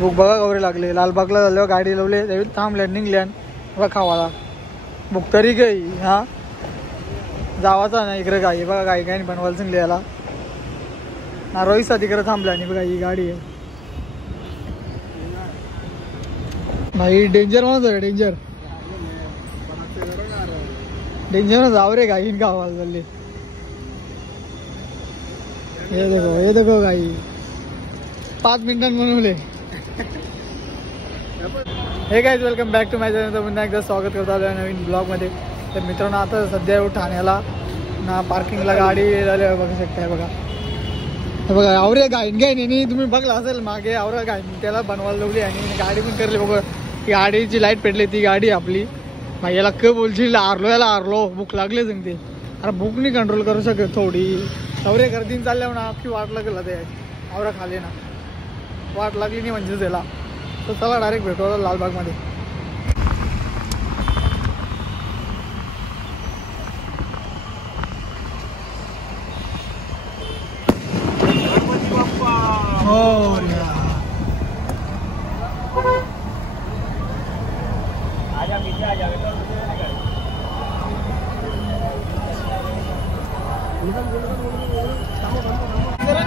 बुक बघा गौरी लागले लालबागला झाल्यावर गाडी लावली थांबल्या निघल्या बघा खावाला बुक तरी गई हा जावाचा ना इकडे गाई बघा गाई काही बनवायला सांगली याला ना रोहित तिकडे थांबल्या आणि बघा ही गाडी आहे भाई डेंजर म्हणत आहे डेंजर डेंजर जाव रे गाई गावाला चालले हे देखो गाई 5 मिनिटांत बनवले हे guys welcome back to my channel. पुन्हा एकदा स्वागत करतो आलो नवीन ब्लॉगमध्ये. तर मित्रांनो आता सध्या येऊ ठाण्याला ना पार्किंगला गाडी बघू शकताय बघा हे बघा आवरे गाईन नाही तुम्ही बघला असेल मागे आवरा गाईन त्याला बनवायला लावली आणि गाडी पण करली बघा ती गाडीची लाईट पेटली ती गाडी आपली मग याला क बोलशील याला आरलो भूक लागले सांगते अरे भूक नाही कंट्रोल करू शकत थोडी आवरे गर्दीन चालल्यावर ना अख्खी वाट लागेल ते आवरा खाली ना वाट लागली नाही म्हणजे त्याला तर चला डायरेक्ट भेटू लालबागमध्ये. हो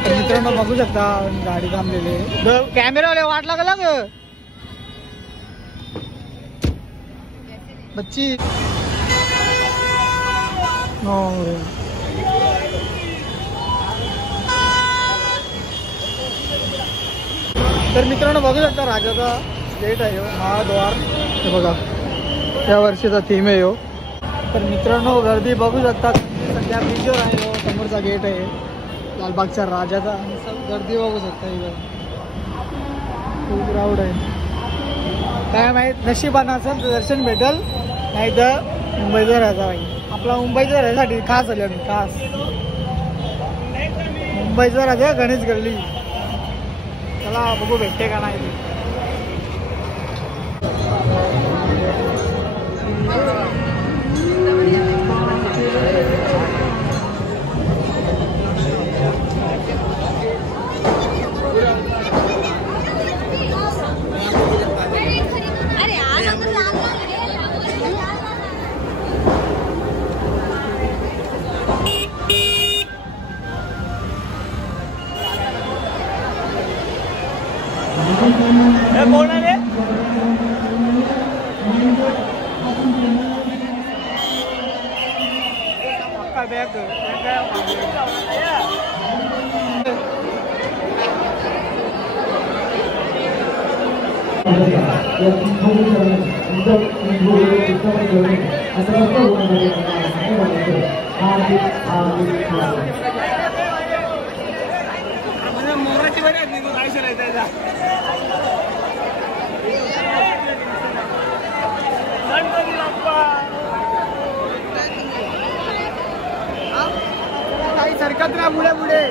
मित्रांनो बघू शकता गाडी थांबलेली कॅमेरावाले वाट लागला ग बच्ची हो तर मित्रांनो बघू शकता राजाचा गेट आहे महाद्वार हे बघा त्या वर्षीचा थीम आहे हो. तर मित्रांनो गर्दी बघू शकता सध्या बीचवर आहे हो समोरचा गेट आहे लालबागच्या राजाचा गर्दी बघू शकता इथं खूप क्राऊड आहे काय माहीत नशिबानं असेल तर दर्शन भेटल नाही तर मुंबईचा राहायचा पाहिजे आपला मुंबईचा राहायसाठी खास आले मी खास मुंबईचा राजा गणेश गल्ली चला बघू भेटते का नाही कोण आहे बॅग मोराची बरी काही सरकत राहा पुढे पुढे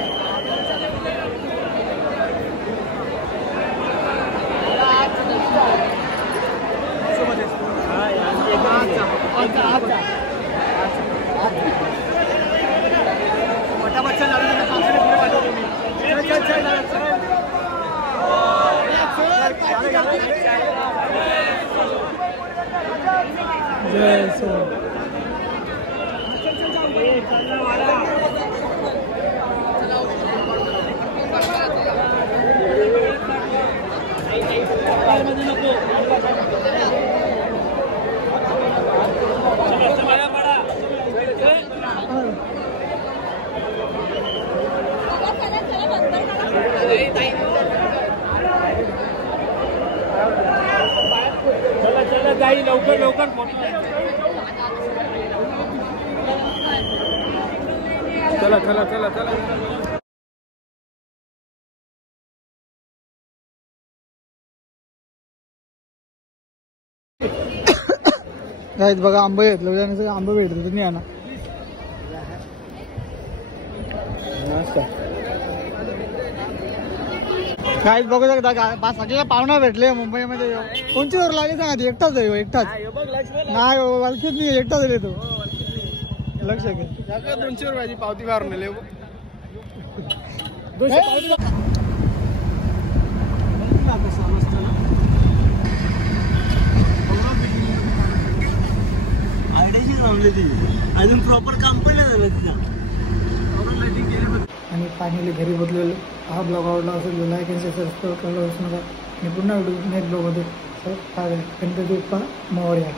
मोठा बच्चा गाई लवकर लवकर चला चला चला चला गाईत बघा आंबे घेतलं आंबे भेटतो तुम्ही आणा मस्त. काहीच बघू शकता का सगळ्याला पाहुणा भेटले मुंबईमध्ये. कोणची वर लागली सांगा ती एकटाच आहे एकटाच नाही वलखीत नाही एकटाच आहे तो लक्ष घे 200 रुपयाची पावती मारून नेले आयडियाची जमली ती अजून प्रॉपर काम पण नाही झालं तिला. आणि फायनली घरी बदलेलो. हा ब्लॉग आवडला असेल लाईक आणि सबस्क्राईब करायला विसरू नका. आणि पुन्हा व्हिडिओ नेक्स्ट ब्लॉगमध्ये काय गणपती बाप्पा मोरया.